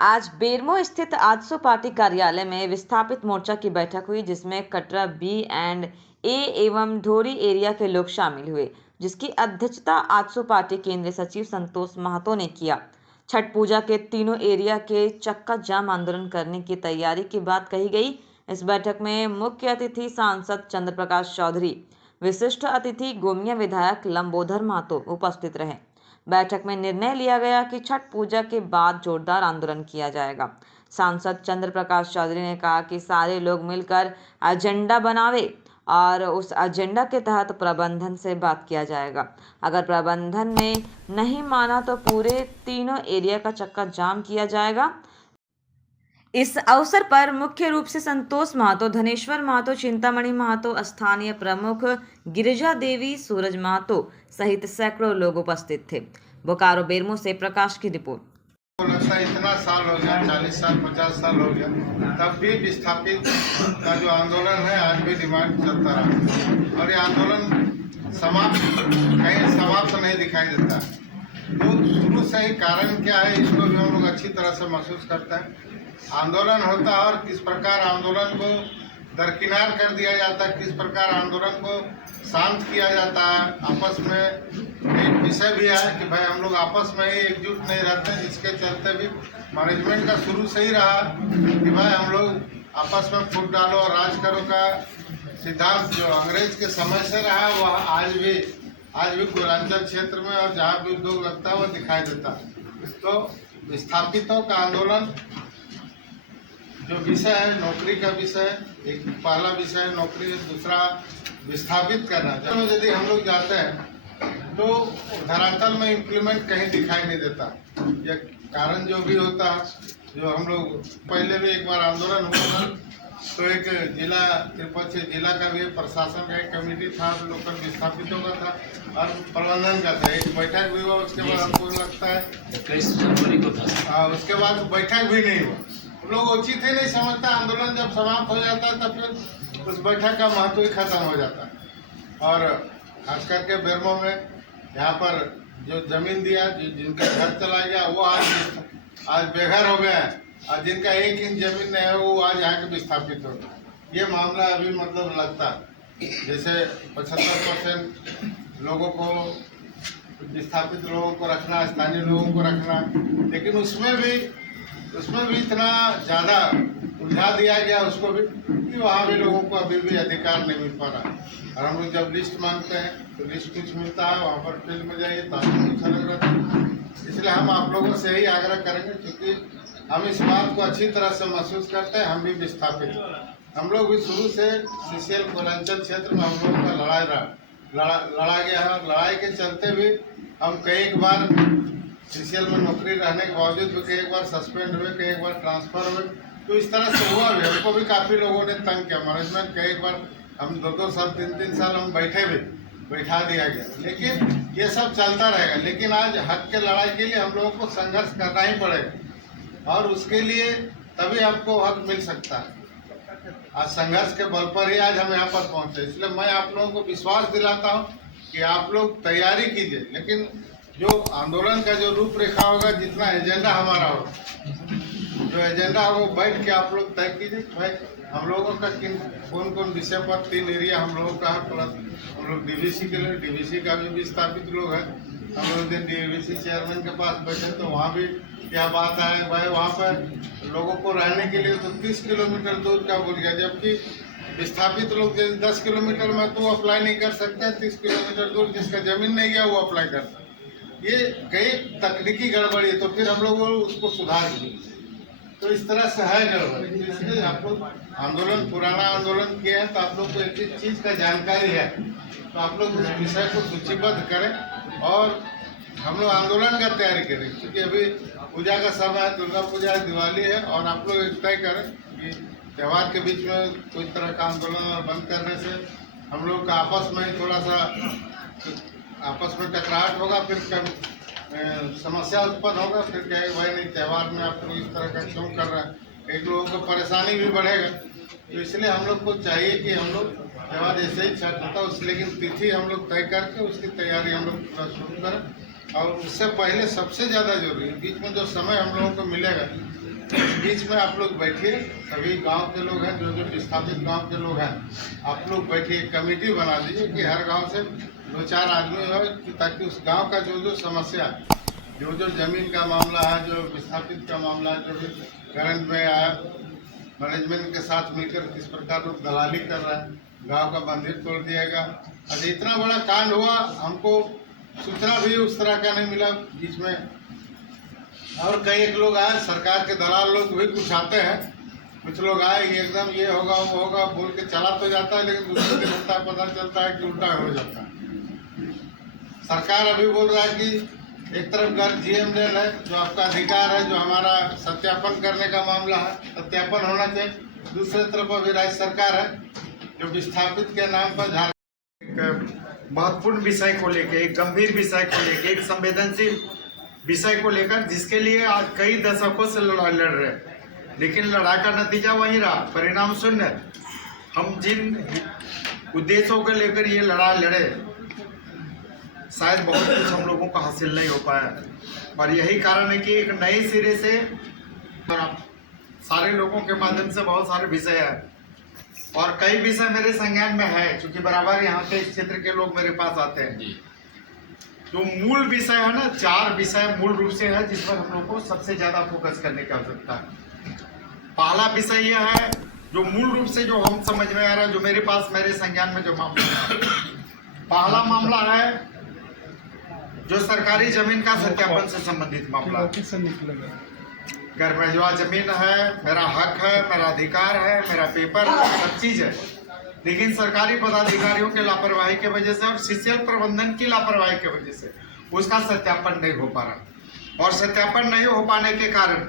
आज बेरमो स्थित आजसू पार्टी कार्यालय में विस्थापित मोर्चा की बैठक हुई, जिसमें कटरा B&A एवं ढोरी एरिया के लोग शामिल हुए, जिसकी अध्यक्षता आजसू पार्टी केंद्रीय सचिव संतोष महातो ने किया। छठ पूजा के तीनों एरिया के चक्का जाम आंदोलन करने की तैयारी की बात कही गई। इस बैठक में मुख्य अतिथि सांसद चंद्र प्रकाश चौधरी, विशिष्ट अतिथि गोमिया विधायक लंबोदर महतो उपस्थित रहे। बैठक में निर्णय लिया गया कि छठ पूजा के बाद जोरदार आंदोलन किया जाएगा। सांसद चंद्र प्रकाश चौधरी ने कहा कि सारे लोग मिलकर एजेंडा बनावे और उस एजेंडा के तहत प्रबंधन से बात किया जाएगा। अगर प्रबंधन ने नहीं माना तो पूरे तीनों एरिया का चक्का जाम किया जाएगा। इस अवसर पर मुख्य रूप से संतोष महतो, धनेश्वर महतो, चिंतामणि महतो, स्थानीय प्रमुख गिरिजा देवी, सूरज महतो सहित सैकड़ों लोग उपस्थित थे। बोकारो बेरमो से प्रकाश की रिपोर्ट। इतना साल हो गया, 40 साल 50 साल हो गया, तब भी विस्थापित का जो आंदोलन है आज भी डिमांड चलता रहा और ये आंदोलन समाप्त नहीं दिखाई देता। तो शुरू से ही कारण क्या है इसको भी हम लोग अच्छी तरह से महसूस करते हैं। आंदोलन होता है और किस प्रकार आंदोलन को दरकिनार कर दिया जाता है, किस प्रकार आंदोलन को शांत किया जाता है। आपस में एक विषय भी है कि भाई हम लोग आपस में ही एकजुट नहीं रहते, जिसके चलते भी मैनेजमेंट का शुरू से ही रहा कि भाई हम लोग आपस में फूट डालो और राज करो का सिद्धांत जो अंग्रेज के समय से रहा वह आज भी पूर्वांचल क्षेत्र में और जहाँ भी उद्योग लगता है वह दिखाई देता है। तो विस्थापितों का आंदोलन जो विषय है, नौकरी का विषय, एक पहला विषय है नौकरी, दूसरा विस्थापित करना। जब यदि हम लोग जाते हैं तो धरातल में इम्प्लीमेंट कहीं दिखाई नहीं देता। यह कारण जो भी होता है, जो हम लोग पहले भी एक बार आंदोलन हुआ तो एक जिला तिरुपति जिला का भी प्रशासन का एक कमेटी था, लोकल विस्थापितों का था और प्रबंधन का था। एक बैठक भी हुआ, उसके बाद हमको लगता है 21 जनवरी को था। उसके बाद बैठक भी नहीं हुआ। लोग उचित ही नहीं समझता। आंदोलन जब समाप्त हो जाता है तब फिर उस बैठक का महत्व ही खत्म हो जाता है। और खास करके बेरमो में यहाँ पर जो जमीन दिया, जिनका घर चला गया वो आज बेघर हो गया है और जिनका 1 इंच जमीन नहीं है वो आज यहाँ के विस्थापित हो गए। ये मामला अभी मतलब लगता है जैसे 75% लोगों को विस्थापित लोगों को रखना, स्थानीय लोगों को रखना, लेकिन उसमें भी इतना ज़्यादा उलझा दिया गया उसको भी कि वहाँ भी लोगों को अभी भी अधिकार नहीं मिल पा रहा। और हम लोग जब लिस्ट मांगते हैं तो लिस्ट कुछ मिलता है, वहाँ पर फील्ड में जाइए तो आपको कुछ अलग रहता है। इसलिए हम आप लोगों से यही आग्रह करेंगे, क्योंकि हम इस बात को अच्छी तरह से महसूस करते हैं। हम भी विस्थापित, हम लोग भी शुरू से CCL पूर्वांचल क्षेत्र में हम लोगों का लड़ा गया है। लड़ाई के चलते भी हम कई बार CCL में नौकरी रहने के बावजूद भी कई बार सस्पेंड हुए, कई बार ट्रांसफर हुए। तो इस तरह से हुआ भी, हमको भी काफ़ी लोगों ने तंग किया। मैनेजमेंट कई बार हम 2-2 साल 3-3 साल हम बैठा दिया गया, लेकिन ये सब चलता रहेगा। लेकिन आज हक के लड़ाई के लिए हम लोगों को संघर्ष करना ही पड़ेगा और उसके लिए तभी आपको हक मिल सकता है। आज संघर्ष के बल पर ही आज हम यहाँ पर पहुँचे। इसलिए मैं आप लोगों को विश्वास दिलाता हूँ कि आप लोग तैयारी कीजिए, लेकिन जो आंदोलन का जो रूपरेखा होगा, जितना एजेंडा हमारा होगा, जो एजेंडा है वो बैठ के आप लोग तय कीजिए। भाई हम लोगों का कौन विषय पर 3 एरिया हम लोगों का है, प्लस हम लोग DVC के लिए, DVC का भी विस्थापित लोग हैं। हम लोग दिन DVC चेयरमैन के पास बैठे तो वहाँ भी यह बात है भाई वहाँ पर लोगों को रहने के लिए तो 30 किलोमीटर दूर का बोल गया, जबकि विस्थापित लोग 10 किलोमीटर में तो अप्लाई नहीं कर सकते। 30 किलोमीटर दूर जिसका जमीन नहीं है वो अप्लाई करता। ये कई तकनीकी गड़बड़ी है, तो फिर हम लोग उसको सुधार किए। तो इस तरह से है गड़बड़ी। इसलिए आप लोग पुराना आंदोलन किए हैं तो आप लोग को एक चीज़ का जानकारी है, तो आप लोग उस विषय को सूचीबद्ध करें और हम लोग आंदोलन का तैयारी करें। क्योंकि अभी पूजा का समय है, दुर्गा पूजा है, दिवाली है, और आप लोग एक तय करें कि त्यौहार के बीच में कोई तरह का आंदोलन बंद करने से हम लोग का आपस में थोड़ा सा टकराहट होगा, फिर कभी समस्या उत्पन्न होगा। फिर कहेंगे भाई नहीं, त्यौहार में आप लोग इस तरह का क्यों कर रहे हैं, एक लोगों को परेशानी भी बढ़ेगा। तो इसलिए हम लोग को चाहिए कि हम लोग त्यौहार जैसे ही छठ होता है लेकिन तिथि हम लोग तय करके उसकी तैयारी हम लोग पूरा शुरू करें। और उससे पहले सबसे ज़्यादा जरूरी है बीच में जो समय हम लोगों को मिलेगा बीच में आप लोग बैठिए, सभी गांव के लोग हैं, जो जो विस्थापित गांव के लोग हैं, आप लोग बैठिए, कमेटी बना दीजिए कि हर गांव से 2-4 आदमी हो, ताकि उस गांव का जो जो समस्या, जो जो जमीन का मामला है, जो विस्थापित का मामला है, जो भी करंट में आया, मैनेजमेंट के साथ मिलकर किस प्रकार लोग दलाली कर रहा है, गांव का मंदिर तोड़ दिया गया। अच्छा, इतना बड़ा कांड हुआ, हमको सूचना भी उस तरह का नहीं मिला बीच में। और कई एक लोग आए, सरकार के दलाल लोग भी कुछ आते हैं, कुछ लोग आए एकदम ये होगा वो होगा बोल के चला तो जाता है, लेकिन दूसरे दिन उल्टा पता चलता है कि उल्टा हो जाता है। सरकार अभी बोल रहा है कि एक तरफ घर GML है, जो आपका अधिकार है, जो हमारा सत्यापन करने का मामला है, सत्यापन होना चाहिए। दूसरी तरफ अभी राज्य सरकार है, जो विस्थापित के नाम पर महत्वपूर्ण विषय को लेकर, एक गंभीर विषय को लेकर, एक संवेदनशील विषय को लेकर, जिसके लिए आज कई दशकों से लड़ाई लड़ रहे हैं, लेकिन लड़ाई का नतीजा वही रहा, परिणाम शून्य। हम जिन उद्देश्यों को लेकर ये लड़ाई लड़े, शायद बहुत कुछ हम लोगों को हासिल नहीं हो पाया, और यही कारण है कि एक नए सिरे से सारे लोगों के माध्यम से बहुत सारे विषय हैं, और कई विषय मेरे संज्ञान में है, क्योंकि बराबर यहाँ के क्षेत्र के लोग मेरे पास आते हैं। जो मूल विषय है ना, 4 विषय मूल रूप से है, जिस पर हम लोग को सबसे ज्यादा फोकस करने की आवश्यकता है। पहला विषय यह है, जो मूल रूप से जो हम समझ में आ रहा है, जो मेरे पास मेरे संज्ञान में जो मामला है, पहला मामला है जो सरकारी जमीन का सत्यापन से संबंधित मामला। घर में जो जमीन है, मेरा हक है, मेरा अधिकार है, मेरा पेपर है, सब चीज है, लेकिन सरकारी पदाधिकारियों के लापरवाही की वजह से और सीसीएल प्रबंधन की लापरवाही की वजह से उसका सत्यापन नहीं हो पा रहा, और सत्यापन नहीं हो पाने के कारण